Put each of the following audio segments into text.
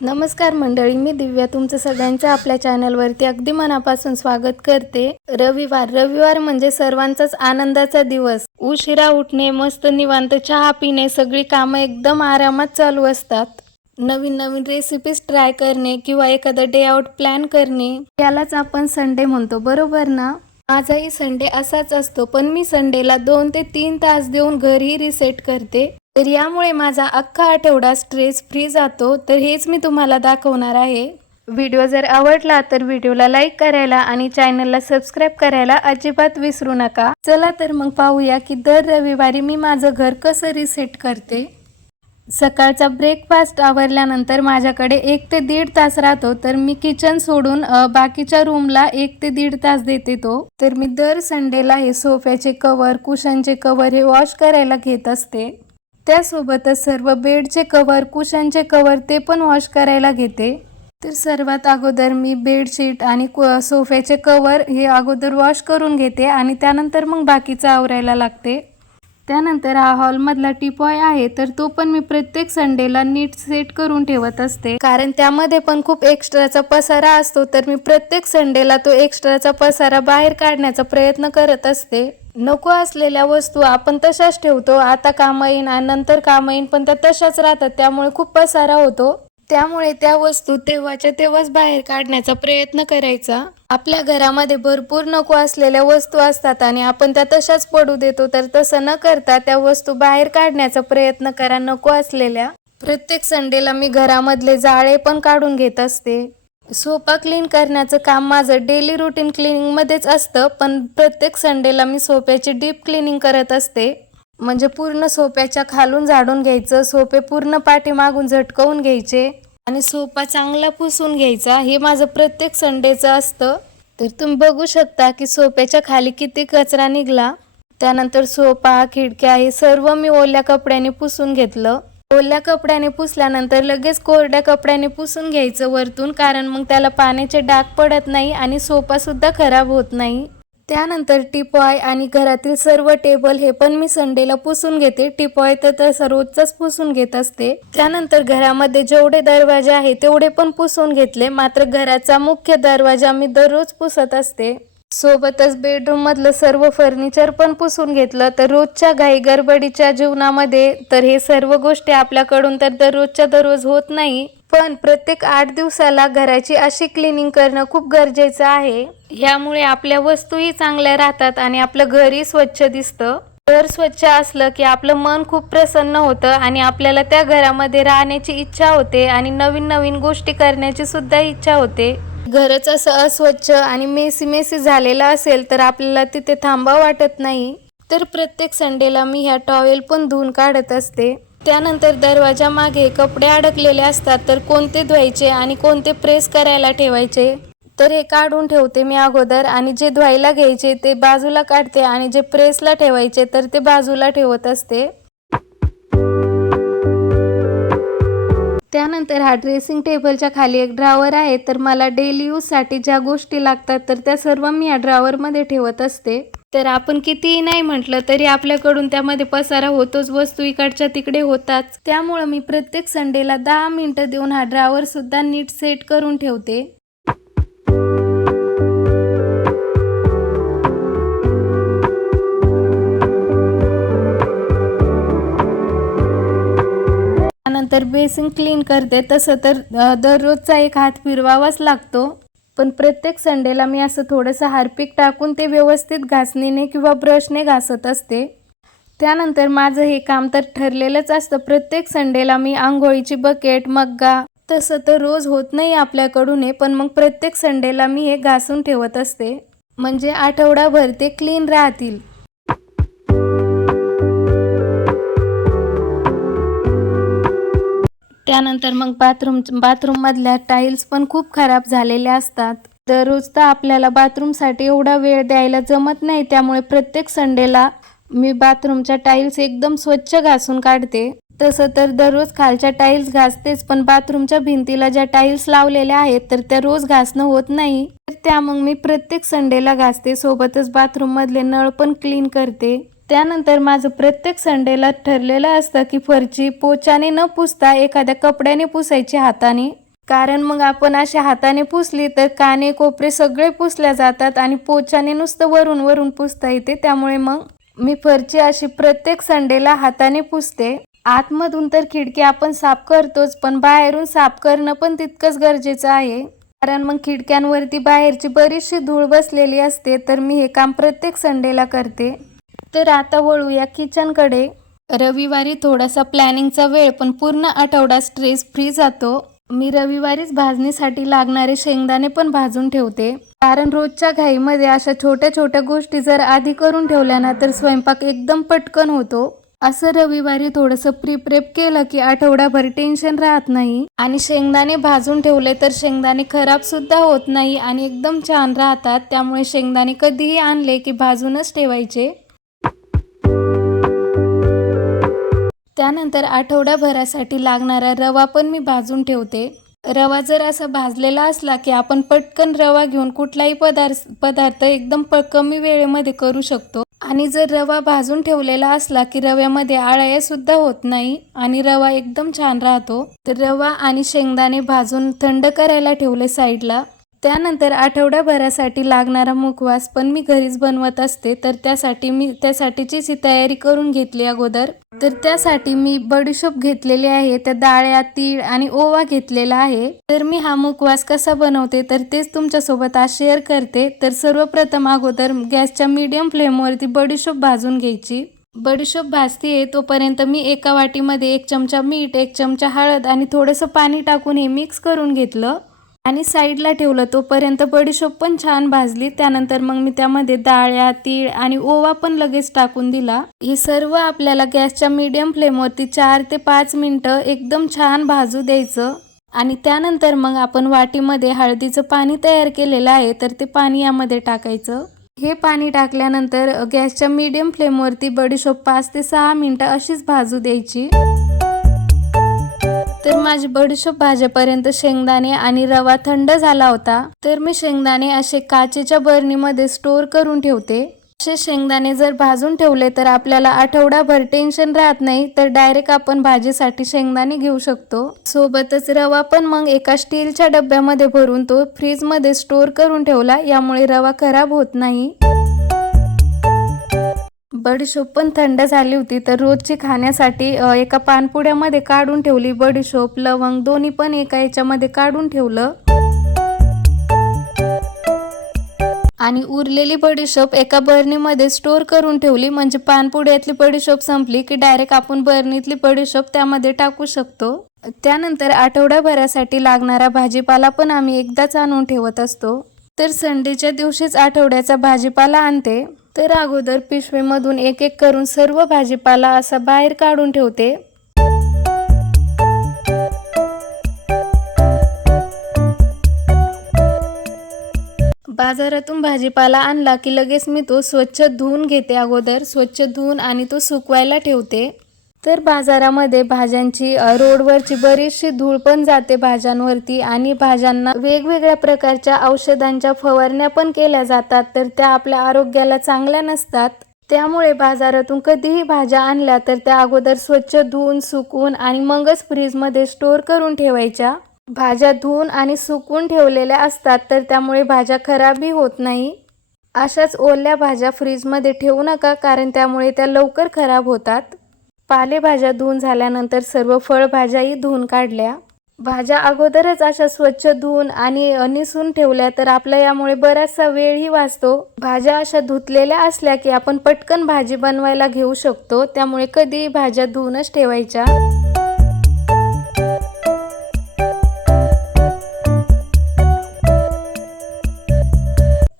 नमस्कार मंडळी, मी दिव्या तुमचं सगळ्यांचं आपल्या चॅनलवरती अगदी मनापासून स्वागत करते। रविवार म्हणजे सर्वांचाच आनंदाचा दिवस। उशिरा उठणे, मस्त निवांत चहा पिणे, सगळी कामं एकदम आरामात चालू असतात। नवीन नवीन रेसिपीज ट्राय करणे किंवा एखादा डे आउट प्लॅन करणे, यालाच आपण संडे म्हणतो, बरोबर ना? माझाही संडे असाच असतो, पण मी संडेला 2 ते 3 तास देऊन घरही रिसेट करते। तर यामुळे माझा अख्खा आठवडा स्ट्रेस फ्री जातो। तर हेच मी तुम्हाला दाखवणार आहे। व्हिडिओ जर आवडला तर व्हिडिओला लाईक करायला आणि चॅनलला सबस्क्राईब करायला अजिबात विसरू नका। चला तर मग पाहूया की दर रविवारी मी माझं घर कसं रिसेट करते। सकाळचा ब्रेकफास्ट आवरल्यानंतर माझ्याकडे 1 ते 1.5 तास राहतो। तर मी किचन सोडून बाकीच्या रूमला 1 ते 1.5 तास देते तर मी दर संडेला हे सोफ्याचे कवर, कुशनचे कवर हे वॉश करायला घेत असते। त्यासोबतच सर्व बेडचे कवर, कुशनचे कवर ते पण वॉश करायला घेते। तर सर्वात अगोदर मी बेडशीट आणि सोफ्याचे कवर हे अगोदर वॉश करून घेते आणि त्यानंतर मग बाकीचं आवरायला लागते। त्यानंतर हा हॉलमधला टीपॉय आहे, तर तो पण मी प्रत्येक संडेला नीट सेट करून ठेवत असते, कारण त्यामध्ये पण खूप एक्स्ट्राचा पसारा असतो। तर मी प्रत्येक संडेला तो एक्स्ट्राचा पसारा बाहेर काढण्याचा प्रयत्न करत असते। नको असलेल्या वस्तू आपण तशाच ठेवतो, आता काम येईन आणि नंतर काम येईन, पण त्या तशाच राहतात, त्यामुळे खूप पसारा होतो। त्यामुळे त्या वस्तू तेव्हाच्या तेव्हाच बाहेर काढण्याचा प्रयत्न करायचा। आपल्या घरामध्ये भरपूर नको असलेल्या वस्तू असतात आणि आपण त्या तशाच पडू देतो, तर तसं न करता त्या वस्तू बाहेर काढण्याचा प्रयत्न करा, नको असलेल्या। प्रत्येक संडेला मी घरामधले जाळे पण काढून घेत असते। सोफा क्लीन करण्याचं काम माझं डेली रुटीन क्लिनिंग मध्येच असतं, पण प्रत्येक संडेला मी सोफ्याची डीप क्लिनिंग करत असते। म्हणजे पूर्ण सोफ्याच्या खालून झाडून घ्यायचं, सोफे पूर्ण पाठीमागून झटकवून घ्यायचे आणि सोफा चांगला पुसून घ्यायचा, हे माझं प्रत्येक संडेचं असतं। तर तुम्ही बघू शकता की सोफ्याच्या खाली किती कचरा निघाला। त्यानंतर सोफा, खिडक्या हे सर्व मी ओल्या कपड्याने पुसून घेतलं। ओल्या कपड्याने पुसल्यानंतर लगेच कोरड्या कपड्याने पुसून घ्यायचं वरतून, कारण मग त्याला पाण्याचे डाग पडत नाही आणि सोफा सुद्धा खराब होत नाही। त्यानंतर टीपॉय आणि घरातील सर्व टेबल हे पण मी संडेला पुसून घेते। टीपॉय तर तसं रोजचाच पुसून घेत असते। त्यानंतर घरामध्ये जेवढे दरवाजे आहे तेवढे पण पुसून घेतले, मात्र घराचा मुख्य दरवाजा मी दररोज पुसत असते। सोबतच बेडरूम मधलं सर्व फर्निचर पण पुसून घेतलं। तर रोजच्या घाई गडबडीच्या जीवनामध्ये तर हे सर्व गोष्टी आपल्याकडून तर दररोजच्या दररोज होत नाही, पण प्रत्येक 8 दिवसाला घराची अशी क्लिनिंग करणं खूप गरजेचं आहे। ह्यामुळे आपल्या वस्तूही चांगल्या राहतात आणि आपलं घरही स्वच्छ दिसतं। घर स्वच्छ असलं की आपलं मन खूप प्रसन्न होतं आणि आपल्याला त्या घरामध्ये राहण्याची इच्छा होते आणि नवीन नवीन गोष्टी करण्याची सुद्धा इच्छा होते। घरच असं अस्वच्छ आणि मेसी झालेलं असेल तर आपल्याला तिथे थांबावं वाटत नाही। तर प्रत्येक संडेला मी ह्या टॉवेल पण धुवून काढत असते। त्यानंतर दरवाजा मागे कपडे अडकलेले असतात, तर कोणते धुवायचे आणि कोणते प्रेस करायला ठेवायचे तर हे काढून ठेवते मी अगोदर, आणि जे धुवायला घ्यायचे ते बाजूला काढते आणि जे प्रेसला ठेवायचे तर ते बाजूला ठेवत असते। त्यानंतर हा ड्रेसिंग टेबलच्या खाली एक ड्रॉवर आहे, तर मला डेली यूजसाठी ज्या गोष्टी लागतात तर त्या सर्व मी या ड्रॉवरमध्ये ठेवत असते। तर आपण कितीही नाही म्हटलं तरी आपल्याकडून त्यामध्ये पसारा होतोच, वस्तू इकडच्या तिकडे होतात। त्यामुळे मी प्रत्येक संडेला 10 मिनिटं देऊन हा ड्रॉवर सुद्धा नीट सेट करून ठेवते। त्यानंतर बेसिन क्लीन करते। तसं तर दररोजचा एक हात फिरवावाच लागतो, पण प्रत्येक संडेला मी असं थोडंसं हार्पिक टाकून ते व्यवस्थित घासणीने किंवा ब्रशने घासत असते। त्यानंतर माझं हे काम तर ठरलेलंच असतं। प्रत्येक संडेला मी आंघोळीची बकेट, मग्गा, तसं तर रोज होत नाही आपल्याकडून हे, पण मग प्रत्येक संडेला मी हे घासून ठेवत असते, म्हणजे आठवडाभर ते क्लीन राहतील। त्यानंतर मग बाथरूम मधल्या टाईल्स पण खूप खराब झालेल्या असतात। दररोज तर आपल्याला बाथरूमसाठी एवढा वेळ द्यायला जमत नाही, त्यामुळे प्रत्येक संडेला मी बाथरूमच्या टाईल्स एकदम स्वच्छ घासून काढते। तसं तर दररोज खालच्या टाईल्स घासतेच, पण बाथरूमच्या भिंतीला ज्या टाईल्स लावलेल्या आहेत तर त्या रोज घासणं होत नाही, तर त्या मग मी प्रत्येक संडेला घासते। सोबतच बाथरूम मधले नळ पण क्लीन करते। त्यानंतर माझं प्रत्येक संडेला ठरलेलं असतं की फरची पोछाने न पुसता एखाद्या कपड्याने पुसायची हाताने, कारण मग आपण अशा हाताने पुसली तर काने कोपरे सगळे पुसल्या जातात आणि पोछाने नुसतं वरून वरून पुसता येते. त्यामुळे मग मी फरची अशी प्रत्येक संडेला हाताने पुसते. आतमधून तर खिडकी आपण साफ करतोच, पण बाहेरून साफ करणं पण तितकंच गरजेचं आहे. कारण मग खिडक्यांवरती बाहेरची बरीचशी धूळ बसलेली असते, तर मी हे काम प्रत्येक संडेला करते. तर आता वळूया किचनकडे. रविवारी थोडासा प्लॅनिंगचा वेळ, पण पूर्ण आठवडा स्ट्रेस फ्री जातो. मी रविवारीच भाजणीसाठी लागणारे शेंगदाणे पण भाजून ठेवते. कारण रोजच्या घाईमध्ये अशा छोट्या छोट्या गोष्टी जर आधी करून ठेवल्या ना, तर स्वयंपाक एकदम पटकन होतो. असं रविवारी थोडंसं प्रेप केलं की आठवडाभर टेन्शन राहत नाही. आणि शेंगदाणे भाजून ठेवले तर शेंगदाणे खराब सुद्धा होत नाही आणि एकदम छान राहतात. त्यामुळे शेंगदाणे कधीही आणले की भाजूनच ठेवायचे. त्यानंतर आठवड्याभरासाठी लागणारा रवा पण मी भाजून ठेवते. रवा जर असा भाजलेला असला की आपण पटकन रवा घेऊन कुठलाही पदार्थ एकदम कमी वेळेमध्ये करू शकतो. आणि जर रवा भाजून ठेवलेला असला की रव्यामध्ये आळ्या सुद्धा होत नाही आणि रवा एकदम छान राहतो. तर रवा आणि शेंगदाणे भाजून थंड करायला ठेवले साईडला. त्यानंतर आठवड्याभरासाठी लागणारा मुखवास पण मी घरीच बनवत असते. तर त्यासाठीचीच ही तयारी करून घेतली अगोदर. तर त्यासाठी मी बडीशोप घेतलेली आहे, त्या डाळ्या, तीळ आणि ओवा घेतलेला आहे. तर मी हा मुखवास कसा बनवते तर तेच तुमच्यासोबत आज शेअर करते. तर सर्वप्रथम अगोदर गॅसच्या मीडियम फ्लेमवरती बडीशोप भाजून घ्यायची. बडीशोप भाजतीये तोपर्यंत मी एका वाटीमध्ये 1 चमचा मीठ, 1 चमचा हळद आणि थोडंसं पाणी टाकून हे मिक्स करून घेतलं आणि साईडला ठेवलं. तोपर्यंत बडीशोप पण छान भाजली. त्यानंतर मग मी त्यामध्ये डाळ्या, तीळ आणि ओवा पण लगेच टाकून दिला. हे सर्व आपल्याला गॅसच्या मीडियम फ्लेमवरती 4 ते 5 मिनिटं एकदम छान भाजू द्यायचं. आणि त्यानंतर मग आपण वाटीमध्ये हळदीचं पाणी तयार केलेलं आहे, तर ते पाणी यामध्ये टाकायचं. हे पाणी टाकल्यानंतर गॅसच्या मीडियम फ्लेमवरती बडीशोप 5 ते 6 मिनिटं अशीच भाजू द्यायची. तर माझी बडीशोप भाजेपर्यंत शेंगदाणे आणि रवा थंड झाला होता. तर मी शेंगदाणे असे काचेच्या बरणीमध्ये स्टोर करून ठेवते. असे शेंगदाणे जर भाजून ठेवले तर आपल्याला आठवडाभर टेन्शन राहत नाही. तर डायरेक्ट आपण भाजीसाठी शेंगदाणे घेऊ शकतो. सोबतच रवा पण मग एका स्टीलच्या डब्यामध्ये भरून तो फ्रीजमध्ये स्टोर करून ठेवला. यामुळे रवा खराब होत नाही. बडीशोप पण थंड झाली होती. तर रोजची खाण्यासाठी एका पानपुड्यामध्ये काढून ठेवली. बडीशोप, लवंग दोन्ही पण एका याच्यामध्ये काढून ठेवलं. आणि उरलेली बडीशोप एका बरणीमध्ये स्टोर करून ठेवली. म्हणजे पानपुड्यातली बडीशोप संपली की डायरेक्ट आपण बरणीतली बडीशोप त्यामध्ये टाकू शकतो. त्यानंतर आठवड्याभरासाठी लागणारा भाजीपाला पण आम्ही एकदाच आणून ठेवत असतो. तर संडेच्या दिवशीच आठवड्याचा भाजीपाला आणते. तर अगोदर पिशवीमधून एक एक करून सर्व भाजीपाला असा बाहेर काढून ठेवते. बाजारातून भाजीपाला आणला की लगेच मी तो स्वच्छ धुवून घेते. अगोदर स्वच्छ धुवून आणि तो सुकवायला ठेवते. तर बाजारामध्ये भाज्यांची रोडवरची बरीचशी धूळ पण जाते भाज्यांवरती आणि भाज्यांना वेगवेगळ्या प्रकारच्या औषधांच्या फवारण्या पण केल्या जातात. तर त्या आपल्या आरोग्याला चांगल्या नसतात. त्यामुळे बाजारातून कधीही भाज्या आणल्या तर त्या अगोदर स्वच्छ धुवून, सुकवून आणि मगच फ्रीजमध्ये स्टोर करून ठेवायच्या. भाज्या धुवून आणि सुकवून ठेवलेल्या असतात तर त्यामुळे भाज्या खराबही होत नाही. अशाच ओल्या भाज्या फ्रीजमध्ये ठेवू नका, कारण त्यामुळे त्या लवकर खराब होतात. पालेभाज्या धुवून झाल्यानंतर सर्व फळभाज्याही धुवून काढल्या. भाज्या अगोदरच अशा स्वच्छ धुवून आणि निसून ठेवल्या तर आपला यामुळे बराचसा वेळही वाचतो. भाज्या अशा धुतलेल्या असल्या की आपण पटकन भाजी बनवायला घेऊ शकतो. त्यामुळे कधीही भाज्या धुवूनच ठेवायच्या.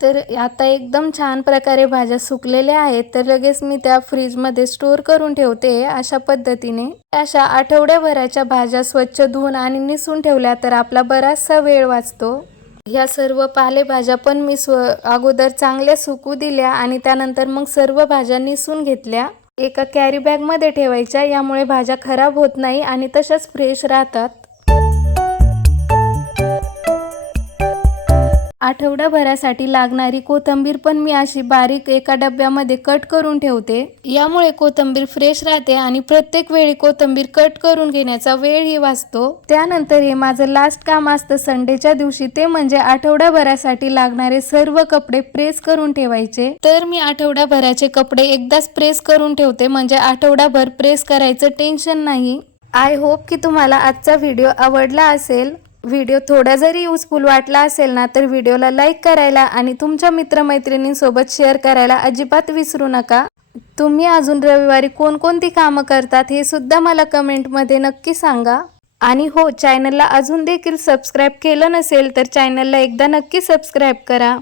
तर आता एकदम छान प्रकारे भाज्या सुकलेल्या आहेत. तर लगेच मी त्या फ्रीजमध्ये स्टोर करून ठेवते. अशा पद्धतीने अशा आठवड्याभराच्या भाज्या स्वच्छ धुवून आणि निसून ठेवल्या तर आपला बराचसा वेळ वाचतो. ह्या सर्व पालेभाज्या पण मी अगोदर चांगल्या सुकू दिल्या आणि त्यानंतर मग सर्व भाज्या निसून घेतल्या. एका कॅरी बॅगमध्ये ठेवायच्या. यामुळे भाज्या खराब होत नाही आणि तशाच फ्रेश राहतात. आठवडाभरासाठी लागणारी कोथिंबीर पण मी अशी बारीक एका डब्यामध्ये कट करून ठेवते। यामुळे कोथिंबीर फ्रेश राहते आणि प्रत्येक वेळी कोथिंबीर कट करून घेण्याचा वेळही वाचतो। त्यानंतर हे माझं लास्ट काम असतं संडेच्या दिवशी, ते म्हणजे आठवडाभरासाठी लागणारे सर्व कपडे प्रेस करून ठेवायचे। तर मी आठवडाभराचे कपडे एकदाच प्रेस करून ठेवते, म्हणजे आठवडाभर प्रेस करायचं टेन्शन नाही। आय होप की तुम्हाला आजचा व्हिडिओ आवडला असेल। व्हिडिओ थोडा जरी युजफुल वाटला असेल ना, तर व्हिडिओला लाईक करायला आणि तुमच्या मित्रमैत्रिणींसोबत शेअर करायला अजिबात विसरू नका। तुम्ही अजून रविवारी कोणकोणती कामं करतात हे सुद्धा मला कमेंटमध्ये नक्की सांगा। आणि हो, चॅनलला अजून देखील सबस्क्राईब केलं नसेल तर चॅनलला एकदा नक्की सबस्क्राईब करा।